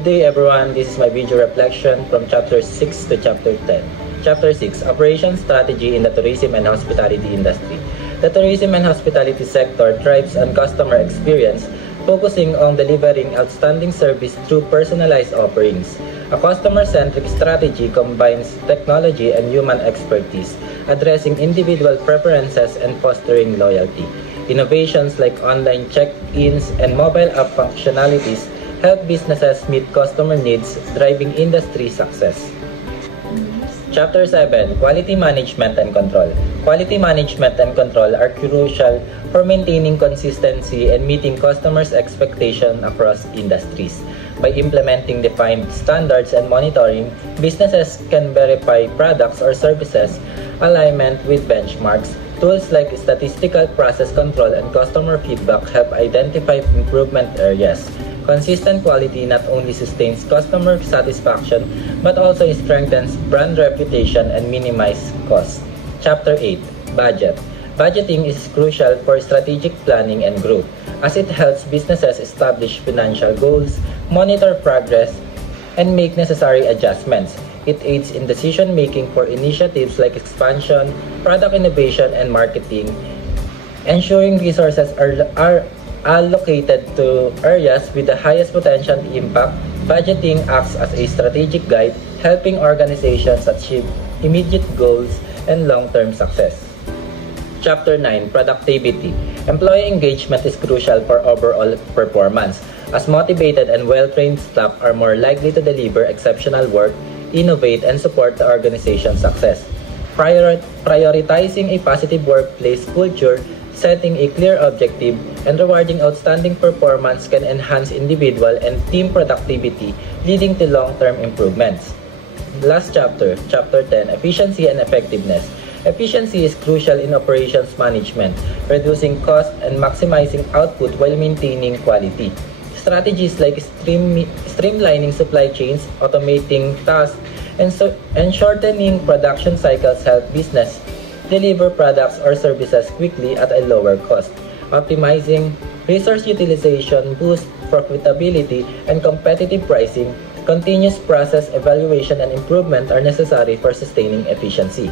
Good day everyone, this is my video reflection from Chapter 6 to Chapter 10. Chapter 6, Operations Strategy in the Tourism and Hospitality Industry. The tourism and hospitality sector thrives on customer experience, focusing on delivering outstanding service through personalized offerings. A customer-centric strategy combines technology and human expertise, addressing individual preferences and fostering loyalty. Innovations like online check-ins and mobile app functionalities help businesses meet customer needs, driving industry success. Chapter 7, Quality Management and Control. Quality management and control are crucial for maintaining consistency and meeting customers' expectations across industries. By implementing defined standards and monitoring, businesses can verify products or services' alignment with benchmarks. Tools like statistical process control and customer feedback help identify improvement areas. Consistent quality not only sustains customer satisfaction but also strengthens brand reputation and minimizes costs. Chapter 8, Budget. Budgeting is crucial for strategic planning and growth, as it helps businesses establish financial goals, monitor progress, and make necessary adjustments. It aids in decision-making for initiatives like expansion, product innovation, and marketing, ensuring resources are allocated to areas with the highest potential impact. Budgeting acts as a strategic guide, helping organizations achieve immediate goals and long-term success. Chapter 9, Productivity. Employee engagement is crucial for overall performance, as motivated and well-trained staff are more likely to deliver exceptional work, innovate, and support the organization's success. Prioritizing a positive workplace culture, setting a clear objective, and rewarding outstanding performance can enhance individual and team productivity, leading to long-term improvements. Last chapter, Chapter 10, Efficiency and Effectiveness. Efficiency is crucial in operations management, reducing cost and maximizing output while maintaining quality. Strategies like streamlining supply chains, automating tasks, and shortening production cycles help business deliver products or services quickly at a lower cost. Optimizing resource utilization boosts profitability and competitive pricing. Continuous process evaluation and improvement are necessary for sustaining efficiency.